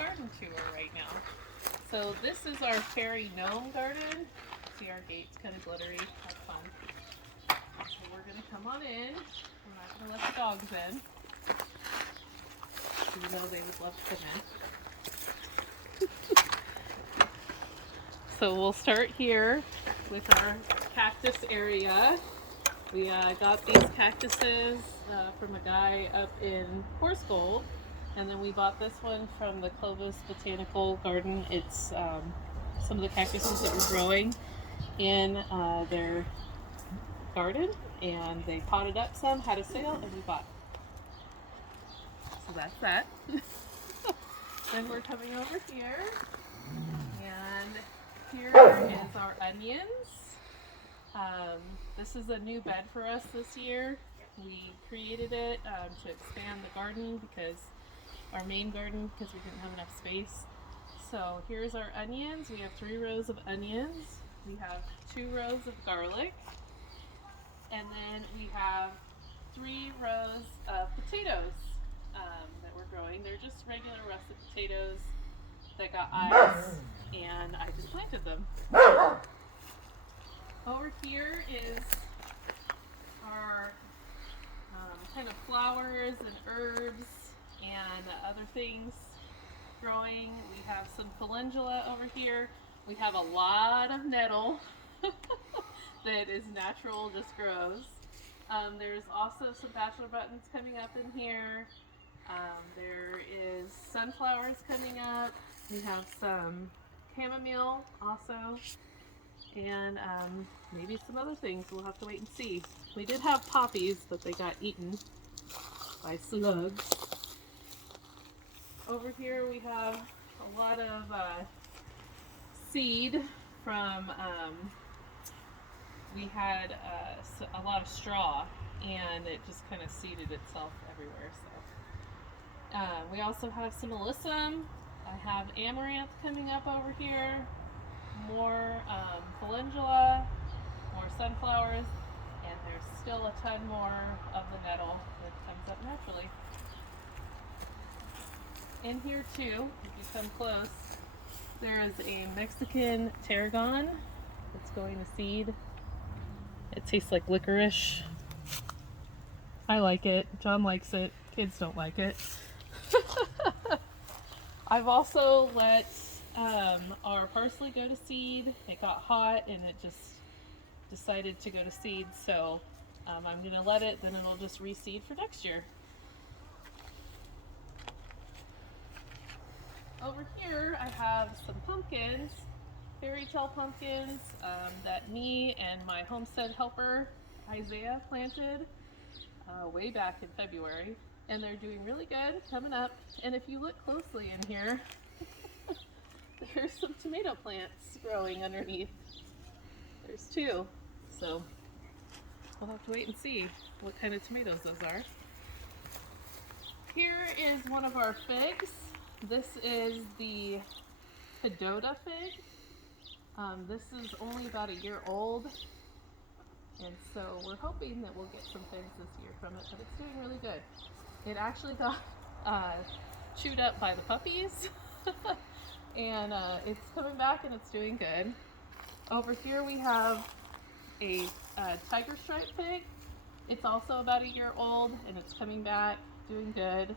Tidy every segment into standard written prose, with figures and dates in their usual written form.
garden tour right now. So this is our fairy gnome garden. See our gate's kind of glittery. That's fun. So we're gonna come on in. We're not gonna let the dogs in, even though they would love to come in. So we'll start here with our cactus area. We got these cactuses from a guy up in Gold, and then we bought this one from the Clovis Botanical Garden. It's some of the cactuses that were growing in their garden, and they potted up some, had a sale, and we bought. So that's that. Then we're coming over here, and here is our onions. This is a new bed for us this year. We created it to expand the garden because our main garden, because we didn't have enough space. So here's our onions. We have 3 rows of onions. We have 2 rows of garlic. And then we have 3 rows of potatoes that we're growing. They're just regular russet potatoes that got eyes, and I just planted them. Over here is our kind of flowers and herbs and other things growing. We have some calendula over here. We have a lot of nettle that is natural, just grows. There's also some bachelor buttons coming up in here. There is sunflowers coming up. We have some chamomile also, and maybe some other things. We'll have to wait and see. We did have poppies, but they got eaten by slugs. Over here we have a lot of seed from, we had a lot of straw, and it just kind of seeded itself everywhere. So we also have some alyssum. I have amaranth coming up over here. More calendula, more sunflowers, and there's still a ton more of the nettle that comes up naturally. In here too, if you come close, there is a Mexican tarragon that's going to seed. It tastes like licorice. I like it. John likes it. Kids don't like it. I've also let our parsley go to seed. It got hot and it just decided to go to seed, so I'm going to let it, then it'll just reseed for next year. Over here I have some pumpkins, fairy tale pumpkins that me and my Homestead helper Isaiah planted way back in February, and they're doing really good, coming up. And if you look closely in here, there's some tomato plants growing underneath. There's 2, so we'll have to wait and see what kind of tomatoes those are. Here is one of our figs. This is the Pedota fig. This is only about a year old, and so we're hoping that we'll get some figs this year from it, but it's doing really good. It actually got chewed up by the puppies. And it's coming back and it's doing good. Over here we have a tiger stripe fig. It's also about a year old, and it's coming back, doing good.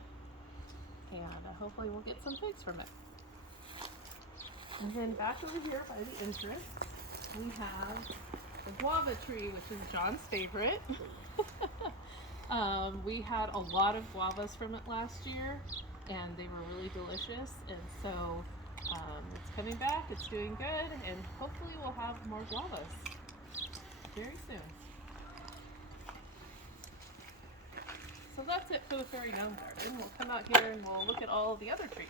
And hopefully we'll get some figs from it. And then back over here by the entrance, we have the guava tree, which is John's favorite. We had a lot of guavas from it last year, and they were really delicious. And so it's coming back, it's doing good, and hopefully we'll have more guavas very soon. So that's it for the fairy gnome garden. We'll come out here and we'll look at all the other trees.